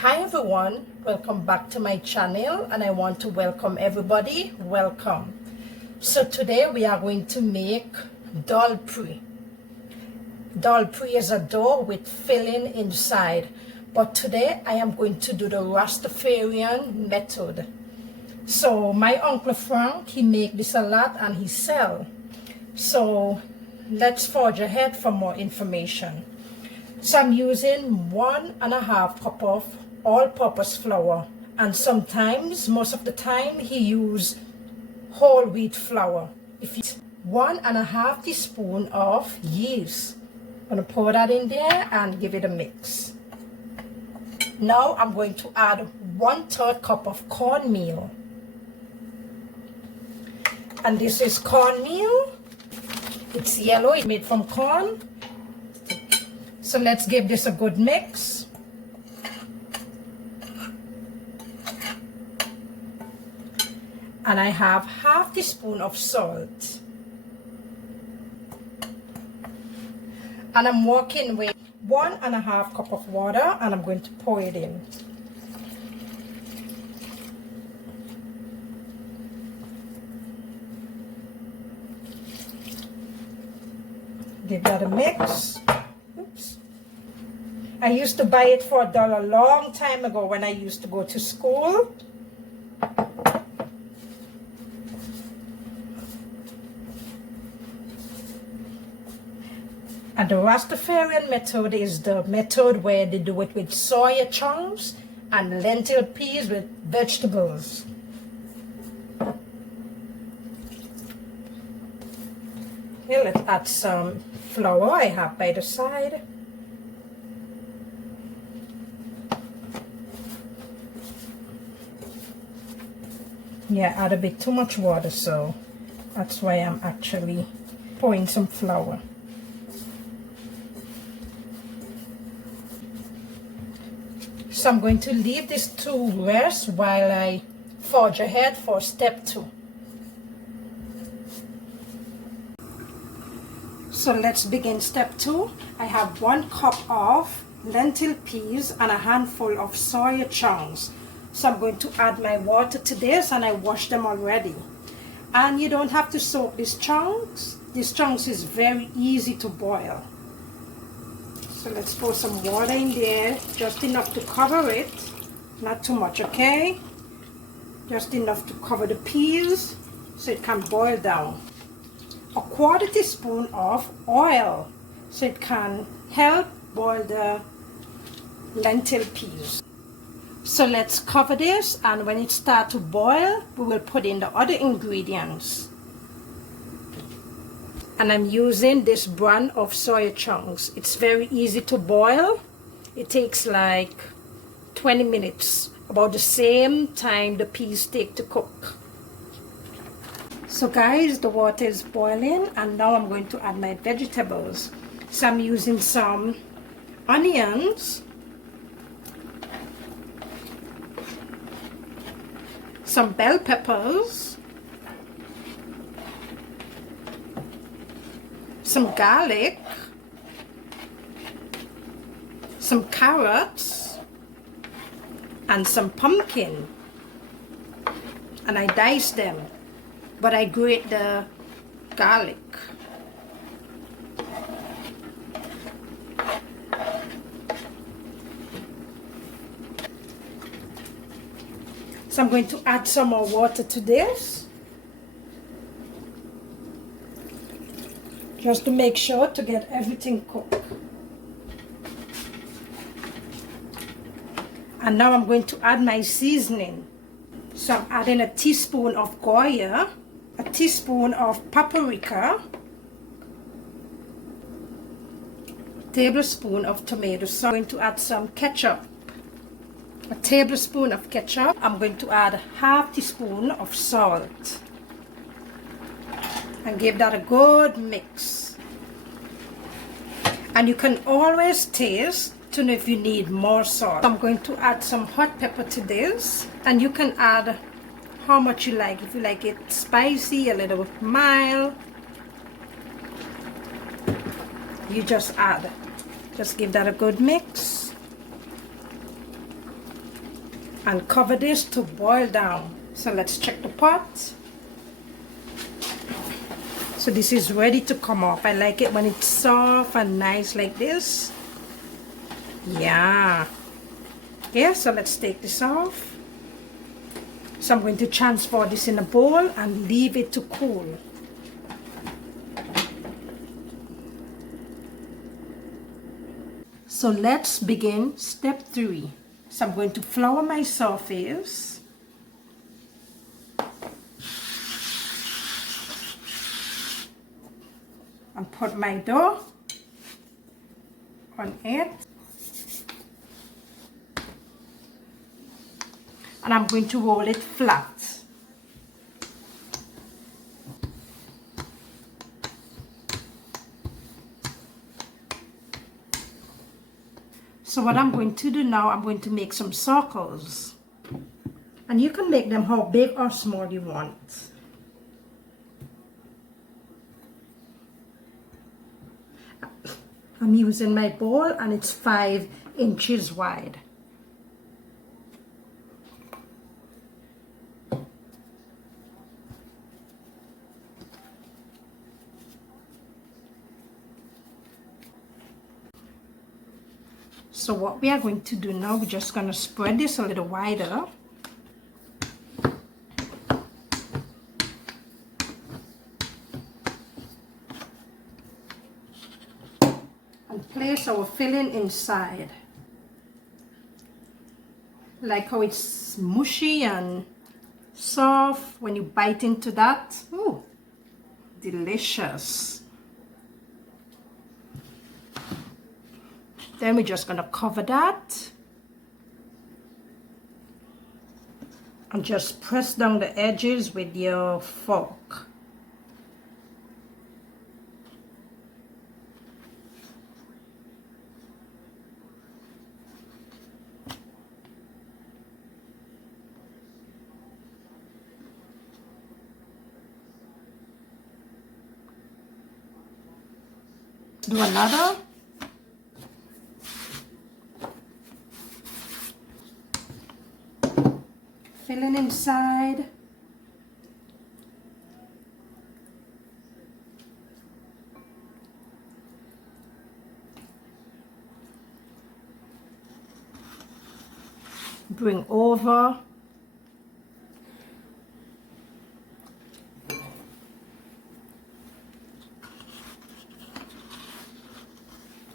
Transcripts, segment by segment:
Hi everyone, welcome back to my channel, and I want to welcome everybody. Welcome. So today we are going to make Dalpri. Dalpri is a dough with filling inside, but today I am going to do the Rastafarian method. So my uncle Frank, he make this a lot and he sell. So let's forge ahead for more information. So I'm using 1.5 cup of all-purpose flour, and sometimes, most of the time, he use whole wheat flour. If it's 1.5 teaspoon of yeast, I'm gonna pour that in there and give it a mix. Now I'm going to add 1/3 cup of cornmeal, and this is cornmeal. It's yellow, it's made from corn. So let's give this a good mix. And I have 1/2 teaspoon of salt. And I'm working with 1.5 cup of water, and I'm going to pour it in. Give that a mix. Oops. I used to buy it for $1 a long time ago when I used to go to school. And the Rastafarian method is the method where they do it with soya chunks and lentil peas with vegetables. Here, let's add some flour I have by the side. Yeah, I add a bit too much water, so that's why I'm actually pouring some flour. So I'm going to leave this to rest while I forge ahead for step 2. So let's begin step 2. I have 1 cup of lentil peas and a handful of soya chunks. So I'm going to add my water to this, and I washed them already. And you don't have to soak these chunks. These chunks is very easy to boil. So let's pour some water in there, just enough to cover it, not too much, okay? Just enough to cover the peas so it can boil down. 1/4 teaspoon of oil so it can help boil the lentil peas. So let's cover this, and when it starts to boil, we will put in the other ingredients. And I'm using this brand of soya chunks. It's very easy to boil. It takes like 20 minutes, about the same time the peas take to cook. So guys, the water is boiling, and now I'm going to add my vegetables. So I'm using some onions, some bell peppers, some garlic, some carrots, and some pumpkin. And I dice them, but I grate the garlic. So I'm going to add some more water to this, just to make sure to get everything cooked. And now I'm going to add my seasoning. So I'm adding a teaspoon of goya, a teaspoon of paprika, a tablespoon of tomato sauce. I'm going to add some ketchup, a tablespoon of ketchup. I'm going to add 1/2 teaspoon of salt, and give that a good mix. And you can always taste to know if you need more salt. I'm going to add some hot pepper to this, and you can add how much you like. If you like it spicy, a little mild, you just add. Just give that a good mix. and cover this to boil down. So let's check the pot. So this is ready to come off. I like it when it's soft and nice like this. Yeah. Yeah, so let's take this off. So I'm going to transfer this in a bowl and leave it to cool. So let's begin step 3. So I'm going to flour my surface. And put my dough on it. And I'm going to roll it flat. So what I'm going to do now, I'm going to make some circles. And you can make them how big or small you want. I'm using my bowl and it's 5 inches wide. So what we are going to do now, we're just going to spread this a little wider. And place our filling inside. Like how it's mushy and soft when you bite into that. Ooh, delicious. Then we're just going to cover that and just press down the edges with your fork. Do another. Filling inside. Bring over.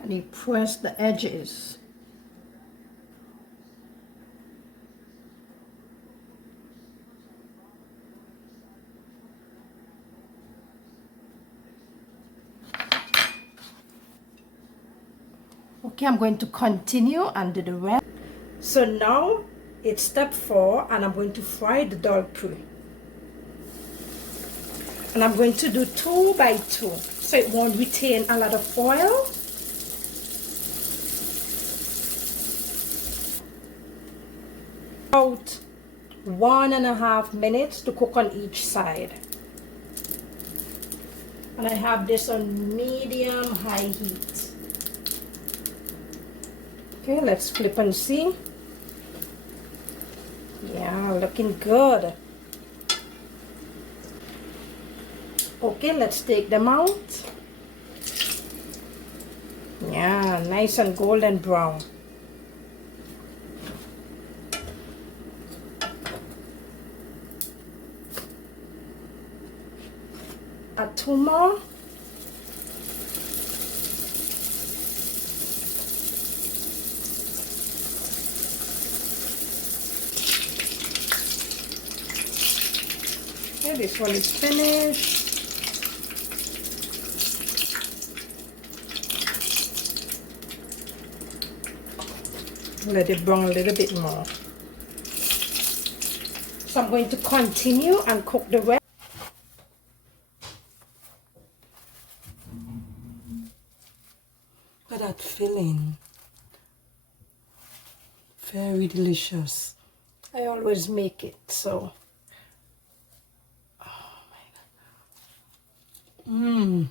And you press the edges. Okay, I'm going to continue and do the rest. So now it's step 4 and I'm going to fry the Dalpri. And I'm going to do 2 by 2 so it won't retain a lot of oil. About 1.5 minutes to cook on each side. And I have this on medium high heat. Okay, let's flip and see. Yeah, looking good. Okay, let's take them out. Yeah, nice and golden brown. Add 2 more. Okay, this one is finished. Let it brown a little bit more. So I'm going to continue and cook the rest. Look at that filling. Very delicious. I always make it, so. Oh my God.